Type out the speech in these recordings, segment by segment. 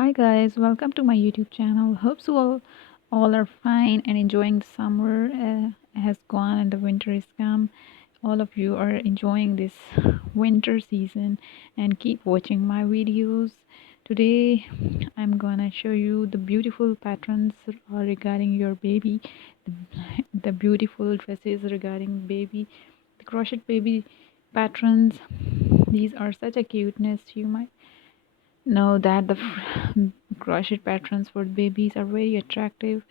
Hi guys, welcome to my YouTube channel. Hope you all are fine and enjoying the summer has gone and the winter is come. All of you are enjoying this winter season and keep watching my videos. Today I'm gonna show you the beautiful patterns regarding your baby, the, the beautiful dresses regarding baby, the crochet baby patterns. These are such a cuteness. You might know that the crochet patterns for babies are very attractive.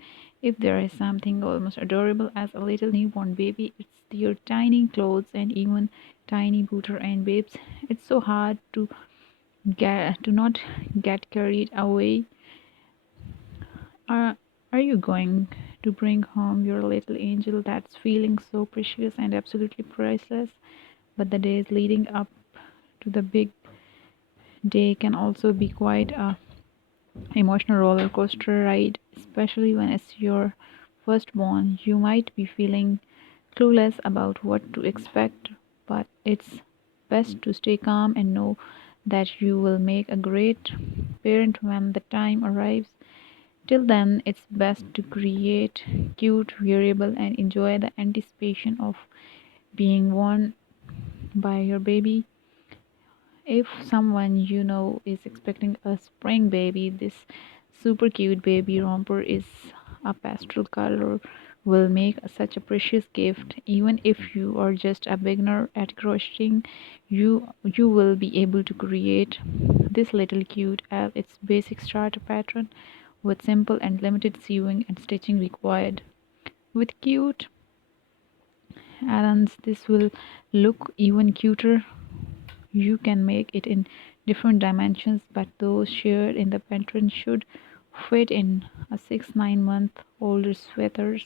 If there is something almost adorable as a little newborn baby, it's your tiny clothes and even tiny booter and babes. It's so hard to not get carried away. Are you going to bring home your little angel that's feeling so precious and absolutely priceless? But the days leading up to the big day can also be quite a emotional roller coaster ride, especially when it's your firstborn. You might be feeling clueless about what to expect, but it's best to stay calm and know that you will make a great parent when the time arrives. Till then, it's best to create cute variable and enjoy the anticipation of being worn by your baby. If someone you know is expecting a spring baby, this super cute baby romper is a pastel color will make such a precious gift. Even if you are just a beginner at crocheting, you will be able to create this little cute as its basic starter pattern with simple and limited sewing and stitching required. With cute add-ons, this will look even cuter. You can make it in different dimensions, but those shared in the pattern should fit in a 6-9 month older sweaters.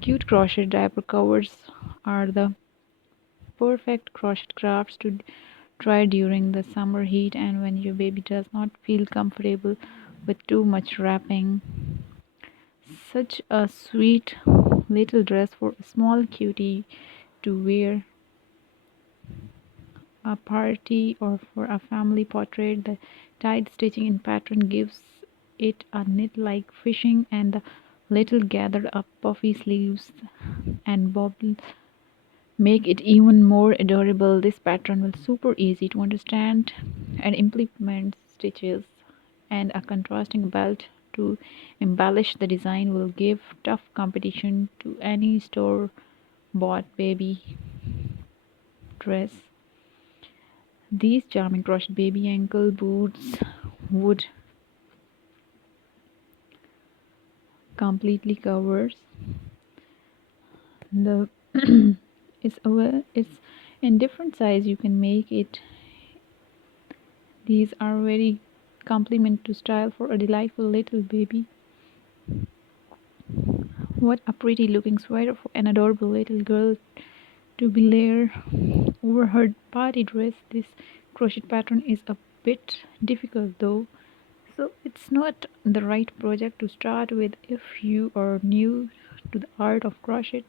Cute crochet diaper covers are the perfect crochet crafts to try during the summer heat and when your baby does not feel comfortable with too much wrapping. Such a sweet little dress for a small cutie to wear a party or for a family portrait. The tight stitching in pattern gives it a knit-like fishing, and the little gathered up puffy sleeves and bobbles make it even more adorable. This pattern will super easy to understand and implement stitches, and a contrasting belt to embellish the design will give tough competition to any store bought baby dress. These charming crochet baby ankle boots would completely covers the it's in different size. You can make it. These are very compliment to style for a delightful little baby. What a pretty looking sweater for an adorable little girl to be layer over her party dress. This crochet pattern is a bit difficult though, so it's not the right project to start with if you are new to the art of crochet.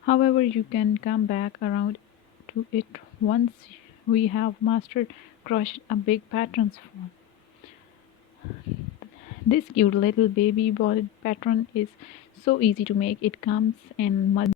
However, you can come back around to it once we have mastered crochet a big patterns form. This cute little baby bonnet pattern is so easy to make. It comes in